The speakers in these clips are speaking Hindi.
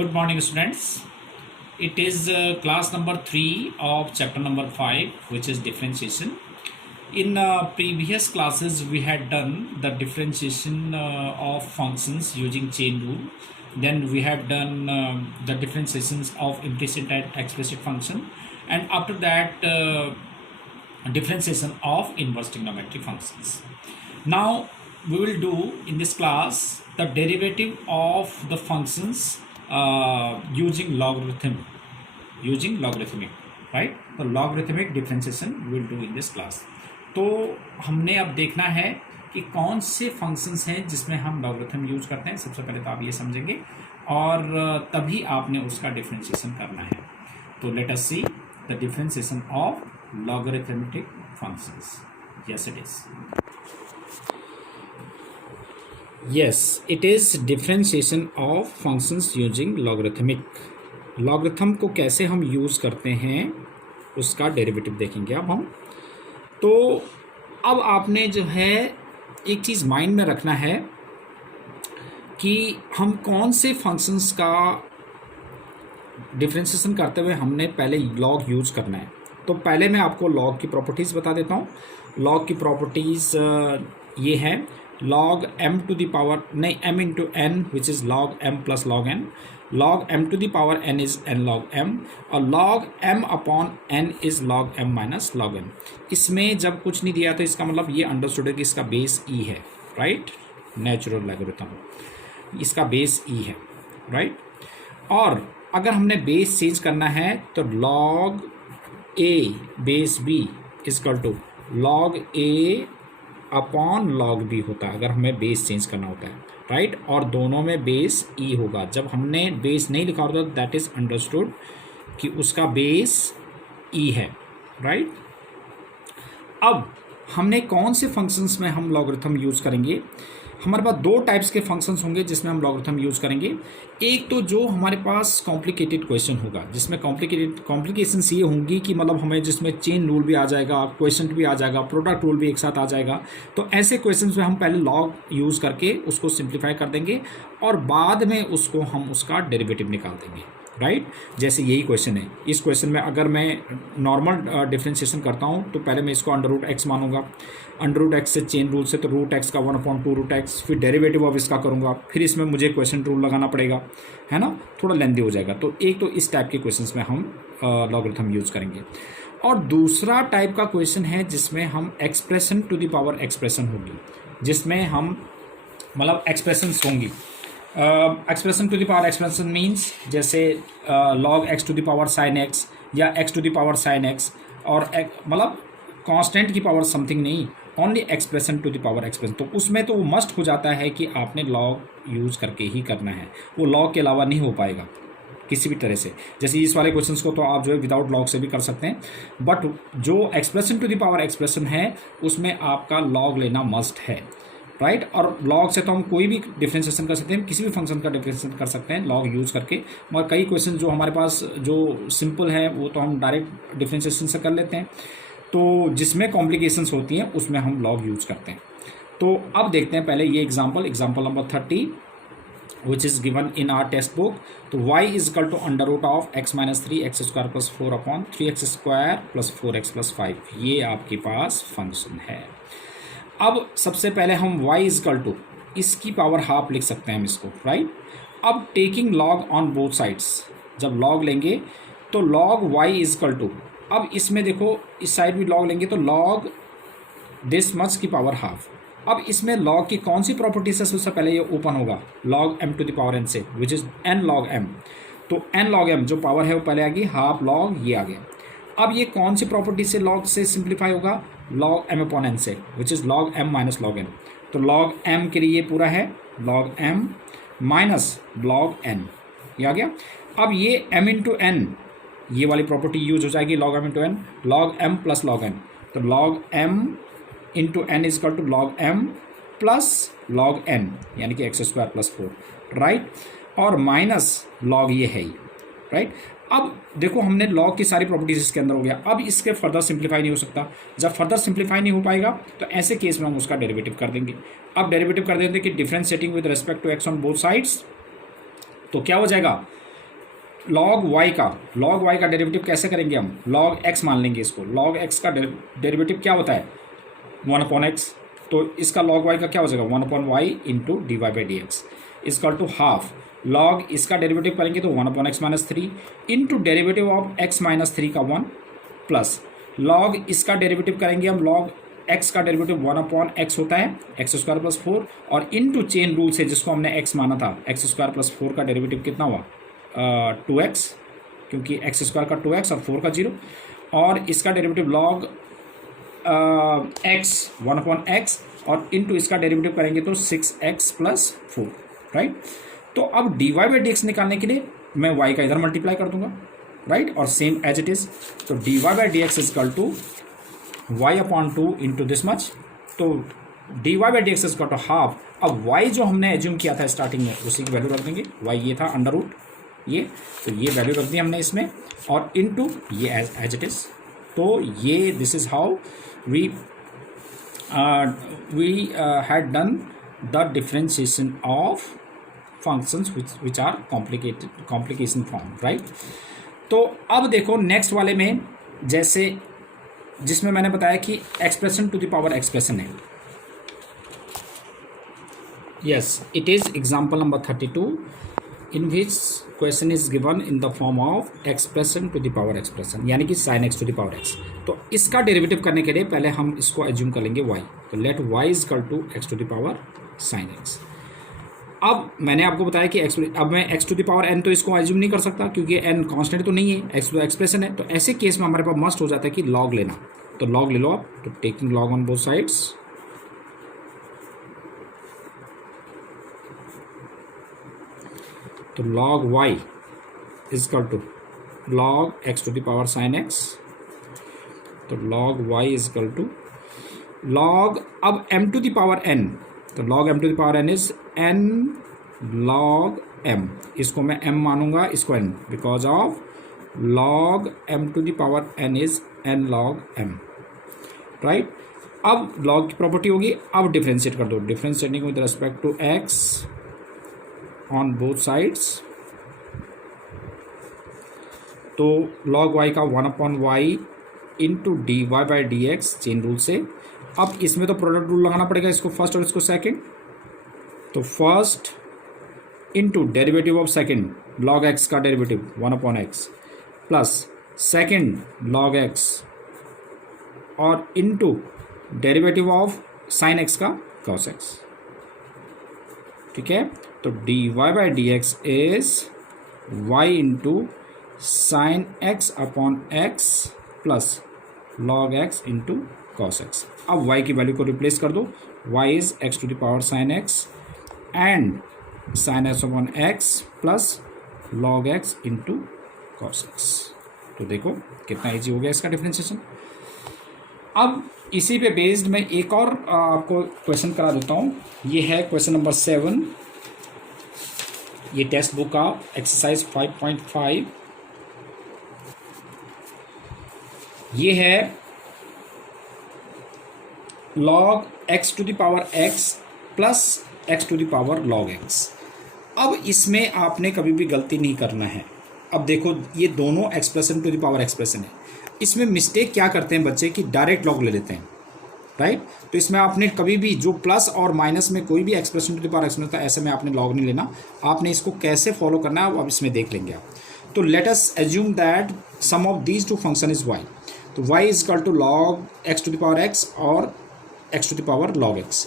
Good morning, students. It is class number 3 of chapter number 5, which is differentiation. In previous classes, we had done the differentiation of functions using chain rule. Then we had done the differentiations of implicit and explicit function. And after that, differentiation of inverse trigonometric functions. Now, we will do in this class the derivative of the functions using logarithmic, right? तो logarithmic differentiation we will do in this class. तो हमने अब देखना है कि कौन से फंक्शंस हैं जिसमें हम लॉगरिथम यूज करते हैं. सबसे पहले तो आप ये समझेंगे और तभी आपने उसका डिफरेंशिएशन करना है. तो let us see the differentiation of logarithmic functions. Yes, it is. Yes, it is differentiation of functions using logarithmic. Logarithm को कैसे हम यूज़ करते हैं उसका डेरिवेटिव देखेंगे अब हम. तो अब आपने जो है एक चीज़ माइंड में रखना है कि हम कौन से फंक्शंस का डिफरेंशिएशन करते हुए हमने पहले लॉग यूज़ करना है. तो पहले मैं आपको लॉग की प्रॉपर्टीज़ बता देता हूँ. लॉग की प्रॉपर्टीज़ ये है log m to the power नहीं m into n which is log m plus log n. log m to the power n is n log m और log m upon n is log m minus log n. इसमें जब कुछ नहीं दिया तो इसका मतलब ये अंडरस्टूड है कि इसका बेस e है, राइट. नेचुरल लॉगरिथम इसका बेस e है, राइट. और अगर हमने बेस चेंज करना है तो log a base b is equal to log a upon log B होता है अगर हमें बेस चेंज करना होता है, राइट. और दोनों में बेस ई होगा. जब हमने बेस नहीं लिखा होता दैट इज अंडरस्टूड कि उसका बेस ई है, राइट. अब हमने कौन से फंक्शंस में हम लॉगरिथम यूज़ करेंगे. हमारे पास दो टाइप्स के फंक्शंस होंगे जिसमें हम लॉगरिथम यूज़ करेंगे. एक तो जो हमारे पास कॉम्प्लिकेटेड क्वेश्चन होगा जिसमें कॉम्प्लिकेशंस ये होंगी कि मतलब हमें जिसमें चेन रूल भी आ जाएगा, क्वेश्चन भी आ जाएगा, प्रोडक्ट रूल भी एक साथ आ जाएगा. तो ऐसे क्वेश्चंस में हम पहले लॉग यूज़ करके उसको सिंप्लीफाई कर देंगे और बाद में उसको हम उसका डेरिवेटिव निकाल देंगे, राइट. जैसे यही क्वेश्चन है. इस क्वेश्चन में अगर मैं नॉर्मल डिफरेंशिएशन करता हूँ तो पहले मैं इसको अंडर रूट एक्स मानूंगा. अंडर रूट एक्स से चेन रूल से तो रूट एक्स का 1/2 रूट एक्स, फिर डेरिवेटिव ऑफ इसका करूँगा, फिर इसमें मुझे क्वेश्चन रूल लगाना पड़ेगा, है ना. थोड़ा लेंदी हो जाएगा. तो एक तो इस टाइप के क्वेश्चंस में हम लॉगरिथम यूज़ करेंगे. और दूसरा टाइप का क्वेश्चन है जिसमें हम expression to the power expression होगी, जिसमें हम मतलब एक्सप्रेशंस होंगी. Expression to the power expression means जैसे log x to the power sine x या x to the power sine x और मतलब कांस्टेंट की पावर समथिंग नहीं, only expression to the power expression. तो उसमें तो वो मस्ट हो जाता है कि आपने लॉग यूज़ करके ही करना है. वो लॉग के अलावा नहीं हो पाएगा किसी भी तरह से. जैसे इस वाले क्वेश्चंस को तो आप जो है विदाउट लॉग से भी कर सकते हैं, बट जो expression to the power expression है उसमें आपका लॉग लेना मस्ट है, राइट. और लॉग से तो हम कोई भी डिफरेंशिएशन कर सकते हैं, किसी भी फंक्शन का डिफरेंशिएशन कर सकते हैं लॉग यूज़ करके. मगर कई क्वेश्चन जो हमारे पास जो सिंपल है वो तो हम डायरेक्ट डिफरेंशिएशन से कर लेते हैं. तो जिसमें कॉम्प्लिकेशंस होती हैं उसमें हम लॉग यूज़ करते हैं. तो अब देखते हैं पहले ये example number 30 which is given in our textbook. तो y is equal to under root of x minus 3x² + 4 upon 3x² + 4x + 5. ये आपके पास फंक्शन है. अब सबसे पहले हम y इज इक्वल टू इसकी पावर हाफ लिख सकते हैं हम इसको, राइट. अब taking log on both sides, जब लॉग लेंगे तो log y is equal to, अब इसमें देखो इस साइड भी लॉग लेंगे तो लॉग दिस मच की पावर हाफ. अब इसमें लॉग की कौन सी प्रॉपर्टी से सबसे पहले ये ओपन होगा log m to the power n से which is n log m. तो n log m जो पावर है वो पहले आ गई, हाफ लॉग ये आ गया. अब ये कौन सी प्रॉपर्टी से लॉग से सिंप्लीफाई होगा log m अपॉन n से which is log m minus log n. तो log m के लिए पूरा है log m minus log n, ये आ गया. अब ये m इंटू n ये वाली प्रॉपर्टी यूज हो जाएगी log m into n, log m plus log n. तो log m into n is equal to log m plus log n यानी कि x² + 4, राइट. और माइनस log ये है ही, राइट. अब देखो हमने लॉग की सारी प्रॉपर्टीज इसके अंदर हो गया. अब इसके फर्दर सिंप्लीफाई नहीं हो सकता. जब फर्दर सिंप्लीफाई नहीं हो पाएगा तो ऐसे केस में हम उसका डेरिवेटिव कर देंगे. अब डेरिवेटिव कर देते हैं कि differentiating with respect to X on both sides. तो क्या हो जाएगा, लॉग वाई का डेरिवेटिव कैसे करेंगे हम, लॉग एक्स मान लेंगे इसको। लॉग एक्स का डेरिवेटिव क्या होता है, 1/x। तो इसका लॉग वाई का क्या हो जाएगा, 1/y into D Y by D X is equal to half. Log इसका डेरिवेटिव करेंगे तो 1/x minus 3 into derivative of x minus 3 का 1 प्लस लॉग इसका डेरिवेटिव करेंगे हम, लॉग x का डेरिवेटिव 1/x होता है x² प्लस 4 और इनटू चेन रूल से जिसको हमने x माना था x² प्लस 4 का डेरिवेटिव कितना हुआ 2x, क्योंकि x² का 2x और 4 का 0 और इसका डेरिवेटिव लॉग x 1/x और इनटू इसका डेरिवेटिव करेंगे तो 6x प्लस 4, राइट। तो अब dy बाई डी एक्स निकालने के लिए मैं y का इधर मल्टीप्लाई कर दूंगा, राइट, और सेम एज इट इज। तो dy by D X is equal to y/2 into this much. तो dy by D X is equal to half. अब y जो हमने एज्यूम किया था स्टार्टिंग में उसी की वैल्यू रख देंगे, y ये था अंडर रूट ये, तो ये वैल्यू रख दी हमने इसमें और इनटू ये एज इट इज। तो ये this is how we had done the differentiation of functions which are complication form, right। तो अब देखो नेक्स्ट वाले में, जैसे जिसमें मैंने बताया कि expression to the power expression है, yes it is example number 32 in which question is given in the form of expression to the power expression, यानी कि sin x to the power x। तो इसका डेरिवेटिव करने के लिए पहले हम इसको एज्यूम कर लेंगे y, तो let y is equal to x to the power sin x। अब मैंने आपको बताया कि अब मैं x to the power n तो इसको एज्यूम नहीं कर सकता क्योंकि n कांस्टेंट तो नहीं है, x तो एक्सप्रेशन है। तो ऐसे केस में हमारे पास मस्ट हो जाता है कि log लेना, तो log ले लो आप। तो taking log on both sides, तो log y is equal to log x to the power sin x। तो log y is equal to log अब m to the power n, तो log m to the power n is n log m, इसको मैं m मानूंगा, इसको n, because of log m to the power n is n log m, right. अब log की प्रॉपर्टी होगी, अब डिफ्रेंशिएट कर दो, differentiating with respect to x on both sides. तो log y का 1/y into D Y by D X chain rule से। अब इसमें तो प्रोडक्ट रूल लगाना पड़ेगा, इसको फर्स्ट और इसको सेकंड। तो first into derivative of second log x का derivative 1/x plus second log x और into derivative of sine x का cos x, ठीक है। तो dy by D x is y into sine x upon x plus log x into cos x। अब y की वैल्यू को रिप्लेस कर दो, y is x to the power sine x and sine x upon x plus log x into cos x। तो देखो कितना इजी हो गया इसका डिफरेंशिएशन। अब इसी पे बेस्ड मैं एक और आपको क्वेश्चन करा देता हूँ। ये है क्वेश्चन नंबर 7, ये टेक्स्ट बुक का एक्सरसाइज 5.5। ये है log x to the power x plus x to the power log x। अब इसमें आपने कभी भी गलती नहीं करना है। अब देखो ये दोनों expression to the power expression है, इसमें मिस्टेक क्या करते हैं बच्चे कि डायरेक्ट log ले लेते हैं, राइट। तो इसमें आपने कभी भी जो प्लस और माइनस में कोई भी expression to the power expression होता है ऐसे में आपने log नहीं लेना, आपने इसको कैसे फॉलो करना है अब इसमें देख लेंगे आप। तो let us assume that sum of these two function is y। तो y is equal to log x to the power x और x to the power log x।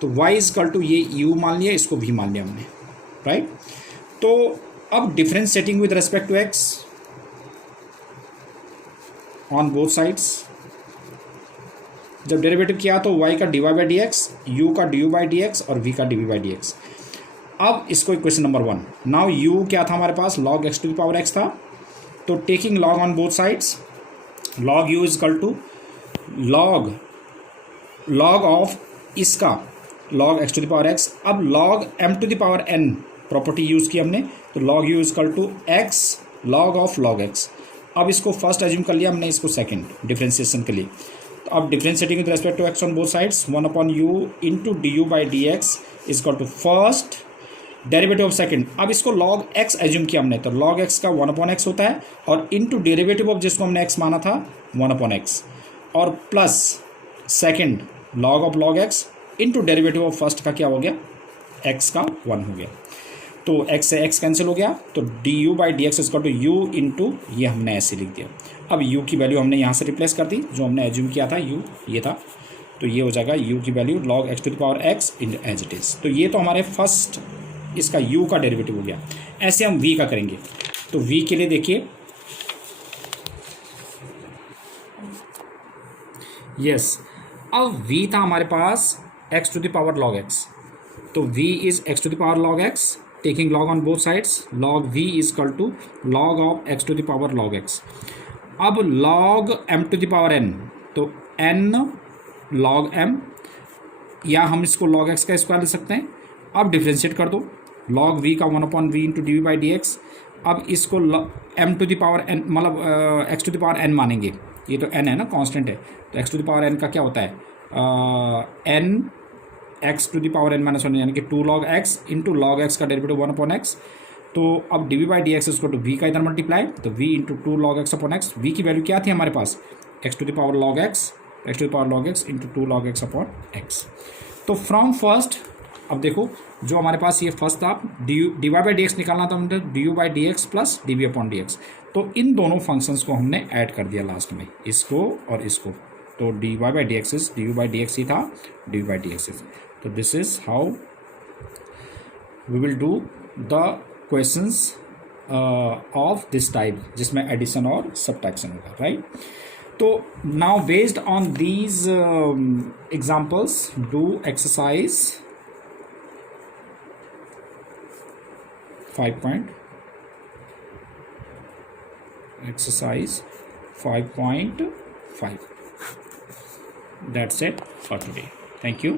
तो y इज इक्वल टू ये u मान लिया, इसको v मान लिया हमने, राइट। तो अब differentiating with respect to x on both sides, जब डेरिवेटिव किया तो y का dy by D X, u का du बाई डी एक्स और v का dv बाई डी एक्स। अब इसको इक्वेशन नंबर 1, नाउ u क्या था हमारे पास, log x to the power x था। तो taking log on both sides, log u is equal to log of इसका log x to the power x। अब log m to the power n property use की हमने, तो log u is equal to x log of log x। अब इसको फर्स्ट एज्यूम कर लिया हमने, इसको सेकंड डिफरेंशिएशन के लिए। तो अब differentiating with respect to x on both sides 1/u into D U by D x is equal to first derivative of second, अब इसको log x एज्यूम किया हमने, तो log x का 1/x होता है और इनटू डेरिवेटिव ऑफ जिसको हमने x माना था 1/x, और plus second log x into derivative of first का क्या हो गया, x का 1 हो गया। तो x से x कैंसिल हो गया, तो du by D X is equal to U into, ये हमने ऐसे लिख दिया। अब u की वैल्यू हमने यहाँ से रिप्लेस कर दी, जो हमने एज्यूम किया था u ये था, तो ये हो जाएगा u की value log x to the power x in as it is. तो ये तो हमारे फर्स्ट इसका u का डेरिवेटिव हो गया। ऐसे हम v का करेंगे, तो v के लिए देखिए, यस अब v था हमारे पास x to the power log x, तो v is x to the power log x, taking log on both sides, log v is equal to log of x to the power log x। अब log m to the power n, तो n log m, या हम इसको log x का स्क्वायर ले सकते हैं। अब डिफ्रेंशिएट कर दो, log v का 1/v into D V by D X. अब इसको m to the power n, मतलब x to the power n मानेंगे, ये तो n है ना, कांस्टेंट है, तो x to the power n का क्या होता है, n x to the power n minus 1, यानी कि 2 log x into log x का डेरिवेटिव 1/x। तो अब D V by D X इसको टू वी का इधर मल्टीप्लाई, तो v into 2 log x upon x, v की वैल्यू क्या थी हमारे पास, x to the power log x, x to the power log x into 2 log x upon x। तो फ्रॉम फर्स्ट, अब देखो जो हमारे पास ये फर्स्ट था, D Y by D X निकालना था हमने, D U by D X plus D V upon D X, तो इन दोनों फंक्शंस को हमने ऐड कर दिया लास्ट में, इसको और इसको, तो D Y by D x is D U by D X ही था, D U by D x is. तो this is how we will do the questions of this type, जिसमें एडिशन और सब्ट्रैक्शन होगा, राइट। तो now based on these examples do exercise 5.5. That's it for today. Thank you.